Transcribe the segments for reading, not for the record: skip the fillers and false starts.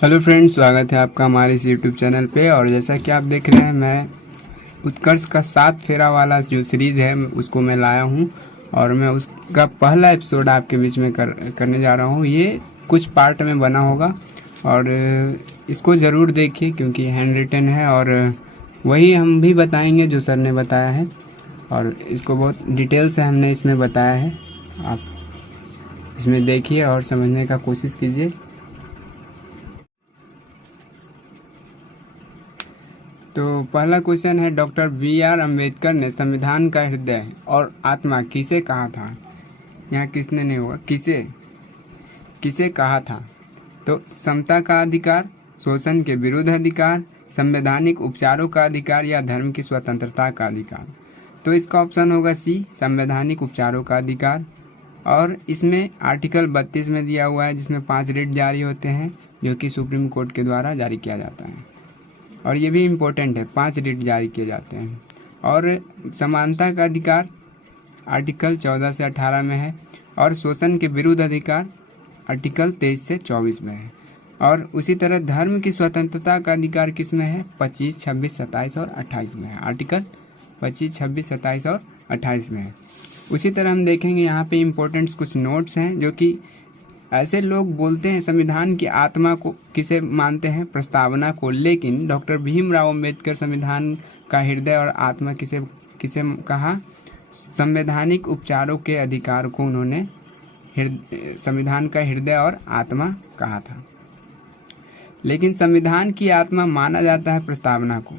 Hello friends, स्वागत है आपका हमारे इस यूट्यूब चैनल पे। और जैसा कि आप देख रहे हैं, मैं उत्कर्ष का 7 फेरा वाला जो सीरीज़ है उसको मैं लाया हूँ और मैं उसका पहला एपिसोड आपके बीच में करने जा रहा हूँ। ये कुछ पार्ट में बना होगा और इसको ज़रूर देखिए क्योंकि हैंड रिटन है और वही हम भी बताएंगे जो सर ने बताया है और इसको बहुत डिटेल से हमने इसमें बताया है। आप इसमें देखिए और समझने का कोशिश कीजिए। तो पहला क्वेश्चन है, डॉक्टर बी.आर. अम्बेडकर ने संविधान का हृदय और आत्मा किसे कहा था? यहाँ किसने नहीं होगा, किसे कहा था? तो समता का अधिकार, शोषण के विरुद्ध अधिकार, संवैधानिक उपचारों का अधिकार या धर्म की स्वतंत्रता का अधिकार। तो इसका ऑप्शन होगा सी, संवैधानिक उपचारों का अधिकार। और इसमें आर्टिकल 32 में दिया हुआ है जिसमें 5 रिट जारी होते हैं जो कि सुप्रीम कोर्ट के द्वारा जारी किया जाता है और ये भी इम्पोर्टेंट है, 5 रिट जारी किए जाते हैं। और समानता का अधिकार आर्टिकल 14 से 18 में है और शोषण के विरुद्ध अधिकार आर्टिकल 23 से 24 में है। और उसी तरह धर्म की स्वतंत्रता का अधिकार किस में है? 25, 26, 27 और 28 में है। आर्टिकल 25, 26, 27 और 28 में है। उसी तरह हम देखेंगे यहाँ पे इम्पोर्टेंट्स कुछ नोट्स हैं जो कि ऐसे लोग बोलते हैं संविधान की आत्मा को किसे मानते हैं? प्रस्तावना को। लेकिन डॉक्टर भीमराव अंबेडकर संविधान का हृदय और आत्मा किसे किसे कहा? संवैधानिक उपचारों के अधिकार को उन्होंने संविधान का हृदय और आत्मा कहा था। लेकिन संविधान की आत्मा माना जाता है प्रस्तावना को।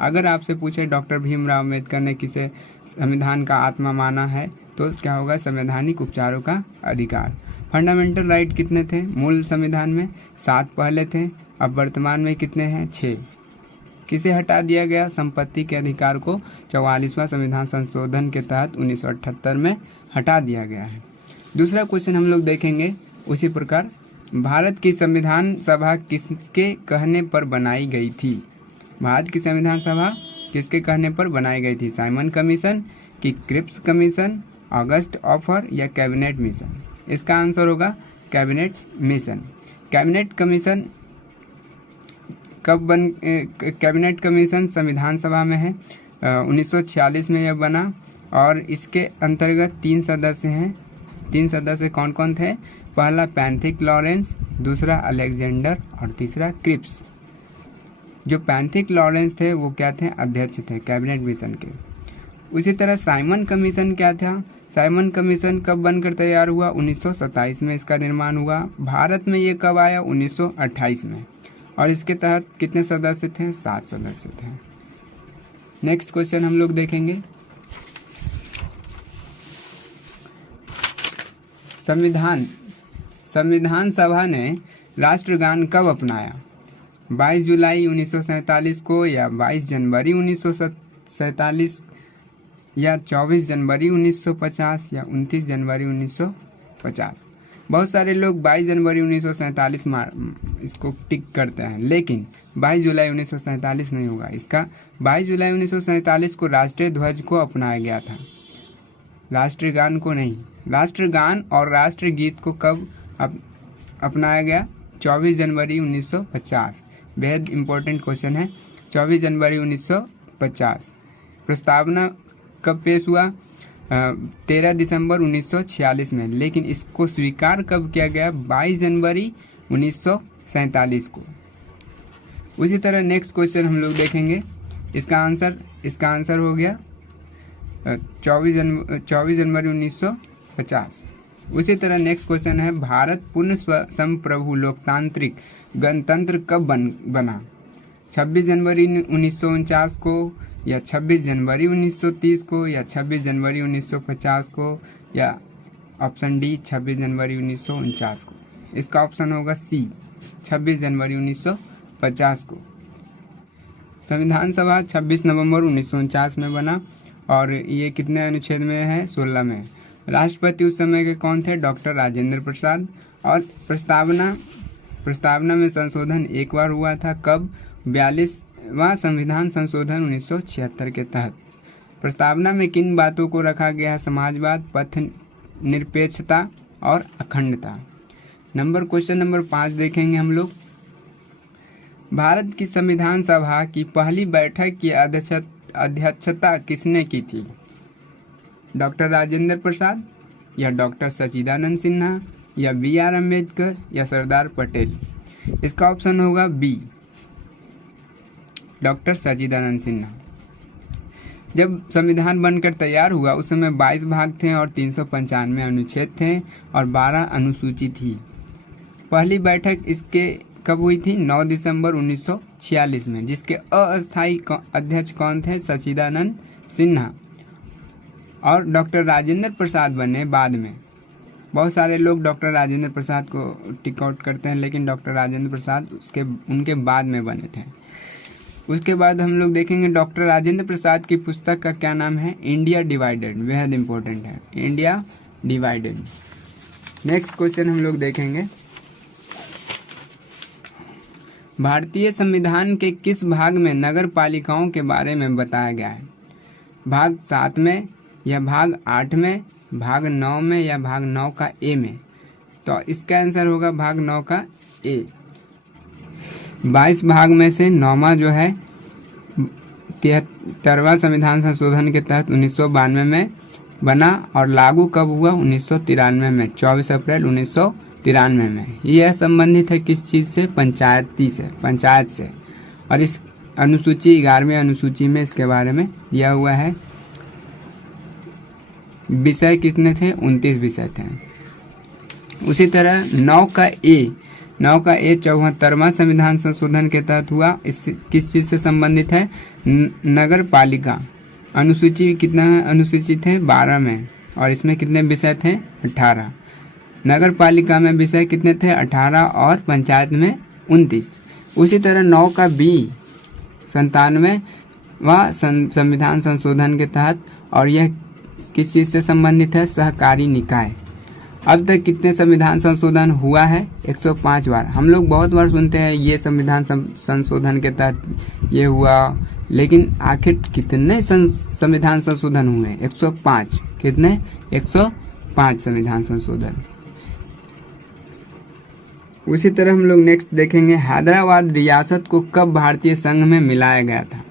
अगर आपसे पूछे डॉक्टर भीमराव अंबेडकर ने किसे संविधान का आत्मा माना है तो क्या होगा? संवैधानिक उपचारों का अधिकार। फंडामेंटल राइट कितने थे मूल संविधान में? 7 पहले थे, अब वर्तमान में कितने हैं? 6। किसे हटा दिया गया? संपत्ति के अधिकार को 44वां संविधान संशोधन के तहत 1978 में हटा दिया गया है। दूसरा क्वेश्चन हम लोग देखेंगे उसी प्रकार, भारत की संविधान सभा किसके कहने पर बनाई गई थी? भारत की संविधान सभा किसके कहने पर बनाई गई थी? साइमन कमीशन की, क्रिप्स कमीशन, ऑगस्ट ऑफर या कैबिनेट मिशन? इसका आंसर होगा cabinet mission. Cabinet commission cabinet commission संविधान सभा में है, 1946 में यह बना और इसके अंतर्गत 3 सदस्य हैं। 3 सदस्य कौन कौन थे? पहला पैंथिक लॉरेंस, दूसरा अलेक्जेंडर और तीसरा क्रिप्स। जो पैंथिक लॉरेंस थे वो क्या थे? अध्यक्ष थे कैबिनेट मिशन के। उसी तरह साइमन कमीशन क्या था? साइमन कमीशन कब बनकर तैयार हुआ? 1927 में इसका निर्माण हुआ। भारत में ये कब आया? 1928 में। और इसके तहत कितने सदस्य थे? 7 सदस्य थे। नेक्स्ट क्वेश्चन हम लोग देखेंगे, संविधान सभा ने राष्ट्रगान कब अपनाया? 22 जुलाई 1947 को या 22 जनवरी 1947 या 24 जनवरी 1950 या 29 जनवरी 1950? बहुत सारे लोग 22 जनवरी 1947 इसको टिक करते हैं, लेकिन 22 जुलाई 1947 नहीं होगा। इसका 22 जुलाई 1947 को राष्ट्रीय ध्वज को अपनाया गया था, राष्ट्रगान को नहीं। राष्ट्रगान और राष्ट्रगीत को कब अपनाया गया? 24 जनवरी 1950। बेहद इंपॉर्टेंट क्वेश्चन है। 24 जनवरी 1950। प्रस्तावना कब पेश हुआ? 13 दिसंबर 1946 में, लेकिन इसको स्वीकार कब किया गया? 22 जनवरी 1947 को। उसी तरह नेक्स्ट क्वेश्चन हम लोग देखेंगे, इसका आंसर हो गया 24 जनवरी 1950। उसी तरह नेक्स्ट क्वेश्चन है, भारत पूर्ण संप्रभु लोकतांत्रिक गणतंत्र कब बना? 26 जनवरी 1949 को या 26 जनवरी 1930 को या 26 जनवरी 1950 को या ऑप्शन डी 26 जनवरी 1949 को? इसका ऑप्शन होगा सी, 26 जनवरी 1950 को। संविधान सभा 26 नवंबर 1949 में बना और ये कितने अनुच्छेद में है? 16 में। राष्ट्रपति उस समय के कौन थे? डॉक्टर राजेंद्र प्रसाद। और प्रस्तावना में संशोधन एक बार हुआ था, कब? 42वां संविधान संशोधन 1976 के तहत। प्रस्तावना में किन बातों को रखा गया? समाजवाद, पथ निरपेक्षता और अखंडता। क्वेश्चन नंबर 5 देखेंगे हम लोग, भारत की संविधान सभा की पहली बैठक की अध्यक्षता किसने की थी? डॉक्टर राजेंद्र प्रसाद या डॉक्टर सच्चिदानंद सिन्हा या बी आर अम्बेडकर या सरदार पटेल? इसका ऑप्शन होगा बी, डॉक्टर सच्चिदानंद सिन्हा। जब संविधान बनकर तैयार हुआ उस समय 22 भाग थे और 395 अनुच्छेद थे और 12 अनुसूची थी। पहली बैठक इसके कब हुई थी? 9 दिसंबर 1946 में, जिसके अस्थायी अध्यक्ष कौन थे? सच्चिदानंद सिन्हा। और डॉक्टर राजेंद्र प्रसाद बने बाद में। बहुत सारे लोग डॉक्टर राजेंद्र प्रसाद को टिक आउट करते हैं, लेकिन डॉक्टर राजेंद्र प्रसाद उनके बाद में बने थे। उसके बाद हम लोग देखेंगे डॉक्टर राजेंद्र प्रसाद की पुस्तक का क्या नाम है? India divided. बेहद इंपॉर्टेंट है, इंडिया डिवाइडेड। नेक्स्ट क्वेश्चन हम लोग देखेंगे, भारतीय संविधान के किस भाग में नगर पालिकाओं के बारे में बताया गया है? भाग 7 में या भाग 8 में, भाग 9 में या भाग 9 का ए में? तो इसका आंसर होगा भाग 9 का ए। 22 भाग में से 9वां जो है 73वां संविधान संशोधन के तहत 1992 में बना और लागू कब हुआ? 1993 में, 24 अप्रैल 1993 में। यह संबंधित है किस चीज़ से? पंचायत से। और इस अनुसूची 11वीं अनुसूची में इसके बारे में दिया हुआ है। विषय कितने थे? 29 विषय थे। उसी तरह 9 का ए 74वां संविधान संशोधन के तहत हुआ। इस किस चीज़ से संबंधित है? नगर पालिका। अनुसूची कितना है? अनुसूची थे 12 में और इसमें कितने विषय थे? 18। नगर पालिका में विषय कितने थे? 18 और पंचायत में 29। उसी तरह 9 का बी 97वां संविधान संशोधन के तहत, और यह किस चीज़ से संबंधित है? सहकारी निकाय। अब तक कितने संविधान संशोधन हुआ है? 105 बार। हम लोग बहुत बार सुनते हैं ये संविधान संशोधन के तहत ये हुआ, लेकिन आखिर कितने संविधान संशोधन हुए? 105। कितने? 105 संविधान संशोधन। उसी तरह हम लोग नेक्स्ट देखेंगे, हैदराबाद रियासत को कब भारतीय संघ में मिलाया गया था?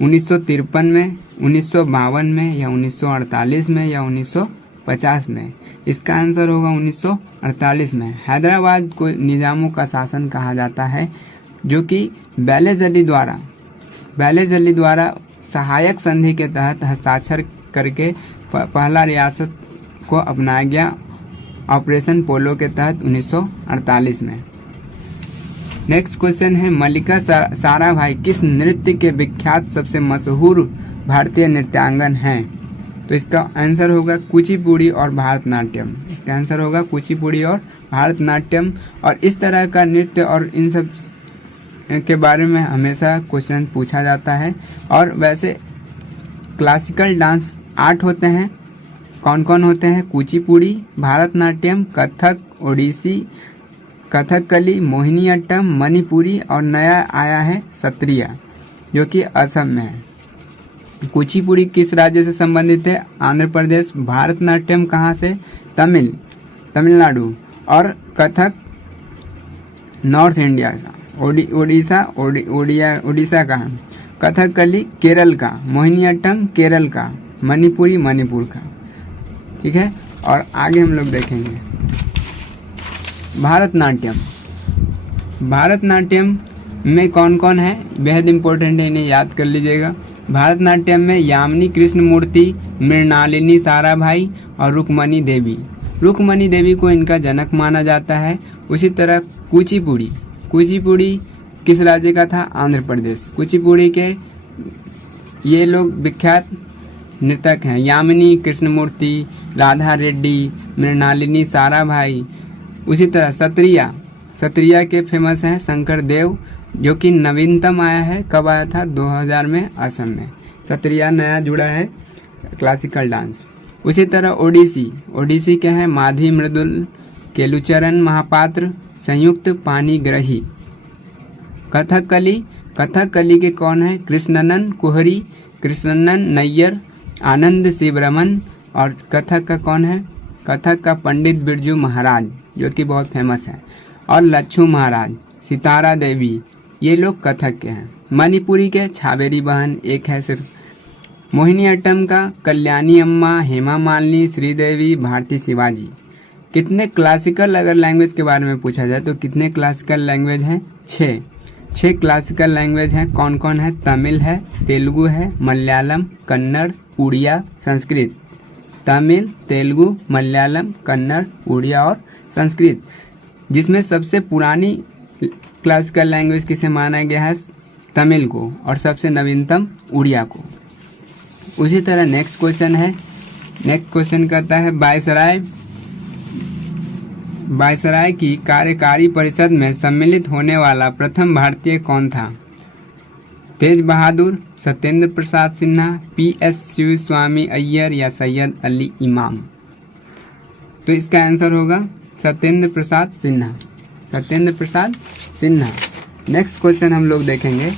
1953 में, 1952 में या 1948 में या 1950 में? इसका आंसर होगा 1948 में। हैदराबाद को निजामों का शासन कहा जाता है, जो कि बैलेजली द्वारा सहायक संधि के तहत हस्ताक्षर करके पहला रियासत को अपनाया गया ऑपरेशन पोलो के तहत 1948 में। नेक्स्ट क्वेश्चन है, मल्लिका साराभाई किस नृत्य के विख्यात सबसे मशहूर भारतीय नृत्यांगन हैं? तो इसका आंसर होगा कुचिपुड़ी और भारतनाट्यम। इसका आंसर होगा कुचिपुड़ी और भारतनाट्यम। और इस तरह का नृत्य और इन सब के बारे में हमेशा क्वेश्चन पूछा जाता है। और वैसे क्लासिकल डांस 8 होते हैं। कौन कौन होते हैं? कुचिपुड़ी, भारतनाट्यम, कथक, ओडिसी, कथकली, मोहिनीअट्टम, मणिपुरी और नया आया है सत्रिया, जो कि असम में है। कुचिपुड़ी किस राज्य से संबंधित है? आंध्र प्रदेश। भारतनाट्यम कहाँ से? तमिलनाडु। और कथक नॉर्थ इंडिया का। उड़ीसा का है। कथकली केरल का। मोहिनीअट्टम केरल का। मणिपुरी मणिपुर का। ठीक है। और आगे हम लोग देखेंगे भारतनाट्यम में कौन कौन है? बेहद इंपॉर्टेंट है, इन्हें याद कर लीजिएगा। भारतनाट्यम में यामिनी कृष्णमूर्ति, मृणालिनी साराभाई और रुक्मणी देवी को इनका जनक माना जाता है। उसी तरह कुचिपुड़ी किस राज्य का था? आंध्र प्रदेश। कुचिपुड़ी के ये लोग विख्यात नृतक हैं, यामिनी कृष्णमूर्ति, राधा रेड्डी, मृणालिनी साराभाई। उसी तरह सत्रिया के फेमस हैं शंकर देव, जो कि नवीनतम आया है। कब आया था? 2000 में असम में। सत्रिया नया जुड़ा है क्लासिकल डांस। उसी तरह ओडिसी के हैं माधवी मृदुल, केलुचरण महापात्र, संयुक्त पाणिग्रही। कथकली के कौन है? कृष्णनन कुहरी, कृष्णनन नैयर, आनंद शिवरमन। और कथक का कौन है? कथक का पंडित बिरजू महाराज, जो कि बहुत फेमस है। और लच्छू महाराज सितारा देवी, ये लोग कथक के हैं। मणिपुरी के छाबेरी बहन एक है सिर्फ। मोहिनीअट्टम का कल्याणी अम्मा, हेमा मालिनी, श्रीदेवी, भारती शिवाजी। कितने क्लासिकल अगर लैंग्वेज के बारे में पूछा जाए तो कितने क्लासिकल लैंग्वेज हैं? 6 क्लासिकल लैंग्वेज हैं। कौन कौन है? तमिल है, तेलुगु है, मलयालम, कन्नड़, उड़िया, संस्कृत। तमिल, तेलुगु, मलयालम, कन्नड़, उड़िया और संस्कृत, जिसमें सबसे पुरानी क्लासिकल लैंग्वेज किसे माना गया है? तमिल को, और सबसे नवीनतम उड़िया को। उसी तरह नेक्स्ट क्वेश्चन कहता है वायसराय की कार्यकारी परिषद में सम्मिलित होने वाला प्रथम भारतीय कौन था? तेज बहादुर, सत्येंद्र प्रसाद सिन्हा, PS शिवस्वामी अय्यर या सैयद अली इमाम। तो इसका आंसर होगा सत्येंद्र प्रसाद सिन्हा। नेक्स्ट क्वेश्चन हम लोग देखेंगे,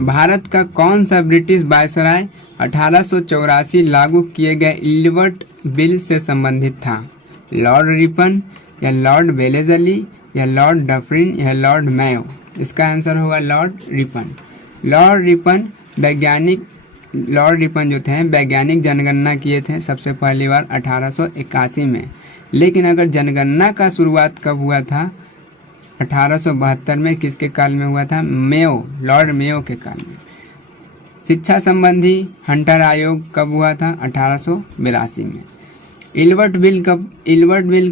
भारत का कौन सा ब्रिटिश वायसराय 1884 लागू किए गए इल्वर्ट बिल से संबंधित था? लॉर्ड रिपन या लॉर्ड वेलेजली या लॉर्ड डफरिन या लॉर्ड मेयो। इसका आंसर होगा लॉर्ड रिपन। लॉर्ड रिपन जो थे वैज्ञानिक जनगणना किए थे सबसे पहली बार 1881 में। लेकिन अगर जनगणना का शुरुआत कब हुआ था? 1872 में। किसके काल में हुआ था? लॉर्ड मेयो के काल में। शिक्षा संबंधी हंटर आयोग कब हुआ था? 1882 में। इल्वर्ट बिल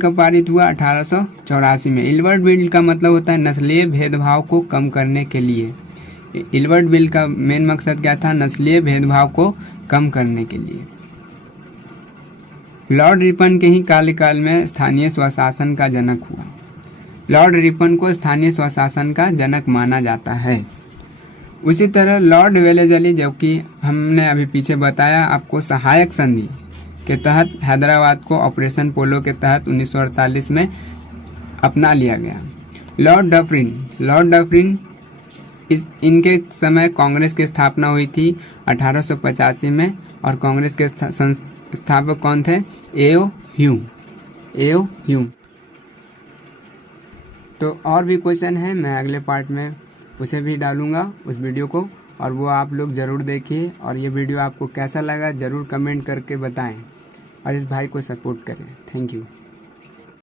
कब पारित हुआ? 1884 में। इल्वर्ट बिल का मतलब होता है नस्लीय भेदभाव को कम करने के लिए। इल्वर्ट बिल का मेन मकसद क्या था? नस्लीय भेदभाव को कम करने के लिए। लॉर्ड रिपन के ही कार्यकाल में स्थानीय स्वशासन का जनक हुआ। लॉर्ड रिपन को स्थानीय स्वशासन का जनक माना जाता है। उसी तरह लॉर्ड वेलेजली, जो कि हमने अभी पीछे बताया आपको, सहायक संधि के तहत हैदराबाद को ऑपरेशन पोलो के तहत 1948 में अपना लिया गया। लॉर्ड डफरिन इनके समय कांग्रेस की स्थापना हुई थी 1885 में, और कांग्रेस के संस्थापक कौन थे? एओ ह्यूम। तो और भी क्वेश्चन है, मैं अगले पार्ट में उसे भी डालूंगा उस वीडियो को, और वो आप लोग ज़रूर देखिए। और ये वीडियो आपको कैसा लगा ज़रूर कमेंट करके बताएं, और इस भाई को सपोर्ट करें। Thank you.